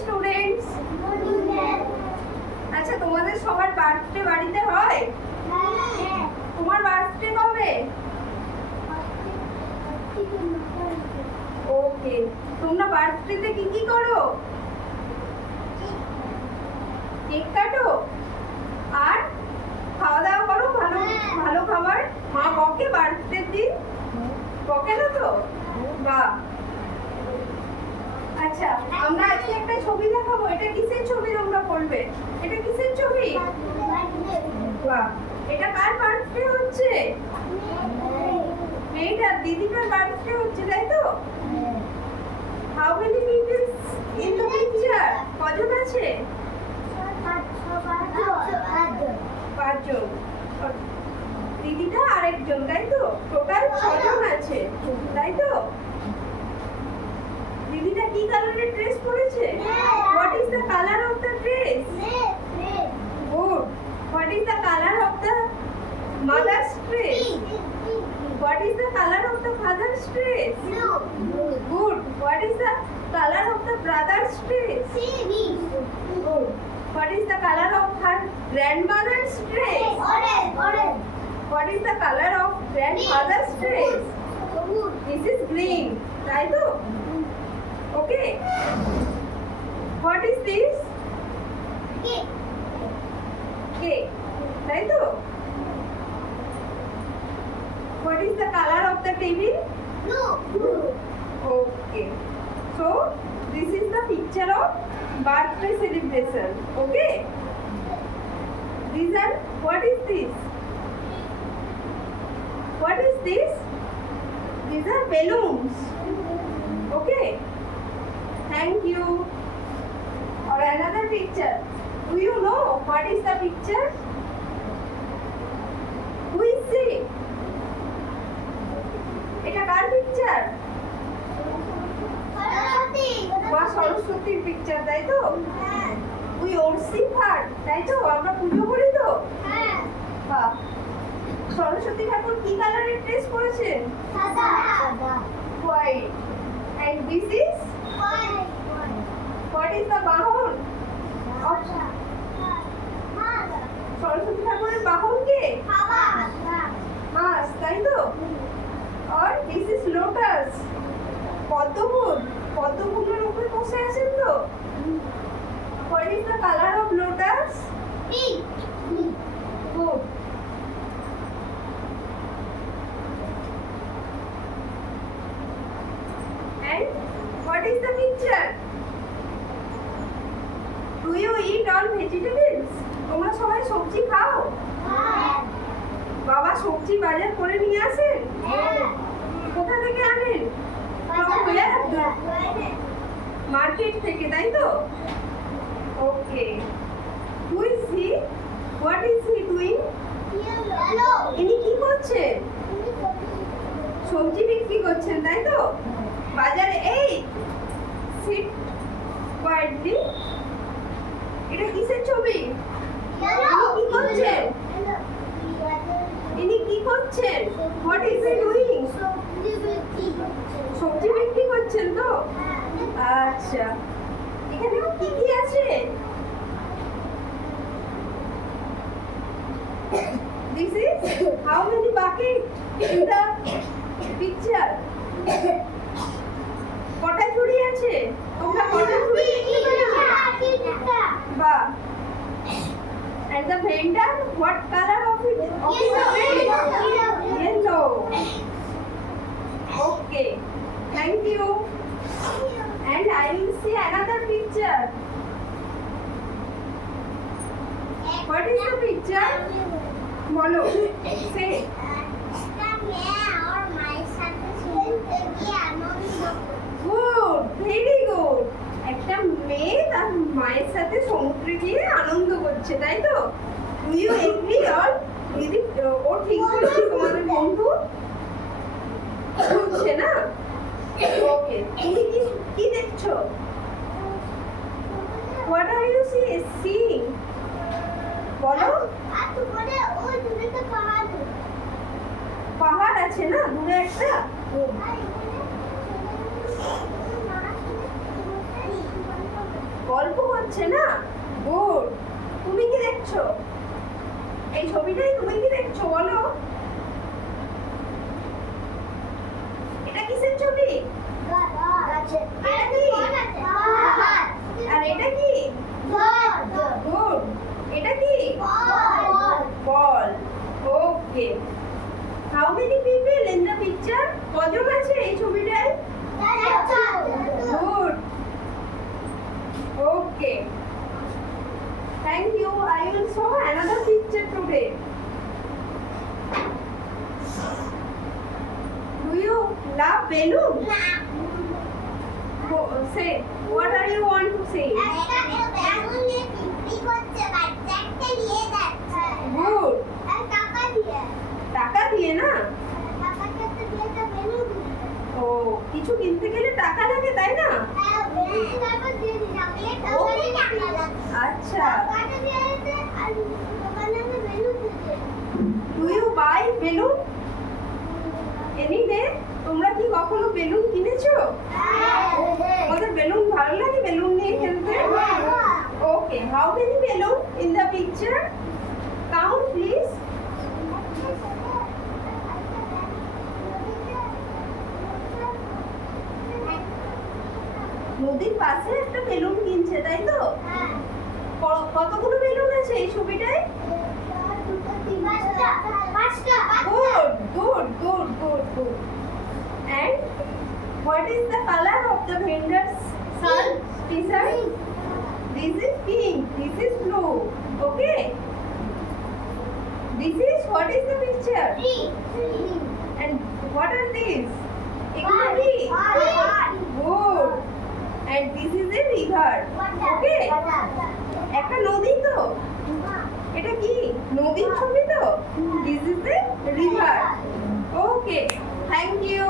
Students. আচ্ছা, তোমাদের সবার বার্থডে বাড়িতে হয়? তোমার বার্থডে কবে? ওকে, তোমরা বার্থডেতে কি কি করো? কেক কাটো আর খাওয়া দাওয়া করো? ভালো ভালো খাবার? মা বকে বার্থডে দিন? বকে না তো? বাহ। আচ্ছা, আমরা আজকে একটা ছবি দেখাবো। এটা কিসের ছবি তোমরা বলবে? এটা কিসের ছবি? বাহ। এটা কার বার্থডে হচ্ছে? মেয়েটার, দিদিটার বার্থডে হচ্ছে, তাই তো? How many peoples in the picture? কজন আছে? 5 জন। দিদিটা আরেকজন, তাই তো? টোটাল 6 জন আছে, তাই তো? দিদিটা কি কালারের ড্রেস পরেছে? What is the colour of the dress? Good. What is the colour of the mother's dress? What is the color of the father's dress? Blue. Good. What is the color of the brother's dress? Good. What is the color of her grandmother's dress? Orange. What is the color of grandfather's dress? This is green. Right? Okay. What is this? Cake. Right? What is the color of the TV? Blue. Okay. So this is the picture of birthday celebration. Okay. These are, what is this? What is this? These are balloons. Okay. Thank you. Or another picture. Do you know what is the picture? Who is it? এটা কার picture? মা সরস্বতীর picture, তাই তো? We Orsi fur, তাই তো? আমরা পুজো করি তো? বাহ। সরস্বতী ঠাকুর কি কালারের ড্রেস পরেছেন? White. And this is what is the বাহন? সরস্বতী ঠাকুরের বাহন কে? মাছ, তাই তো? আর দিস ইজ লোটাস, পদ্মফুল। পদ্মফুলের উপরে বসে আছেন তো? What is the colour of lotus? Good. And what is the picture? Do you eat all vegetables? তোমরা সবাই সবজি খাও? বাবা সবজি বাজার করে নিয়ে আসেন? কোথা থেকে আনেন? মার্কেট থেকে, তাই তো? Okay. Who is he? What is he doing? ইনি কি করছেন? সবজি বিক্রি করছেন, তাই তো? বাজারে। এই সিট কোয়াইটলি। এটা কিসের ছবি? কি করছেন? ইনি কি করছেন? What is he doing? সবজি বিক্রি করছেন তো? আচ্ছা, এখানে কি কি আছে? This is how many buckets in the picture? কটা ঝুড়ি আছে? তোমরা কটা ঝুড়ি দেখতে পাচ্ছ? বাহ। And the vendor, what color of it? Of his dress? Yellow. Okay. Thank you. And I will see another picture. What is the picture? Bolo. Say. Good. Very good. একটা মেয়ে তার মায়ের সাথে সমুদ্রে গিয়ে আনন্দ করছে, তাই তো? Do you agree or দিদি ও ঠিক বলছে? তোমাদের বন্ধু বুঝছে না? ওকে। তুমি কি দেখছো? What are you seeing? বলো। পাহাড় আছে না দূরে একটা? হচ্ছে না? গুড। তুমি কি দেখছো? এই ছবিটাই তুমি কি দেখছো বলো? এটা কিসের ছবি? এটা কি? আর এটা কি? গুড। এটা কি? বল। Okay. How many people in the picture? কজন আছে এই ছবিটায়? Good. Okay. Thank you. I will show another picture today. Do you love balloon? Say, what are you want to say? Good. টাকা দিয়ে না? ও, কিছু কিনতে গেলে টাকা লাগে তাই না? আচ্ছা। Do you buy balloon? Any day? তোমরা কি কখনো বেলুন কিনেছো? তোমাদের বেলুন ভালো লাগে বেলুন নিয়ে খেলতে? ওকে, how many balloon in the picture? Count please. নদীর পাশে একটা বেলুন কিনছে তাই তো? কতগুলো বেলুন আছে এই ছবিটায়? Good. And what is the color of the vendor's shirt? T-shirt? This is pink. This is blue. Okay. This is what is the picture? And what are these? এগুলো কি? Good. And this is a river. Okay. একটা নদী তো? এটা কি? নদীর ছবি তো? This is a river. Okay. Thank you.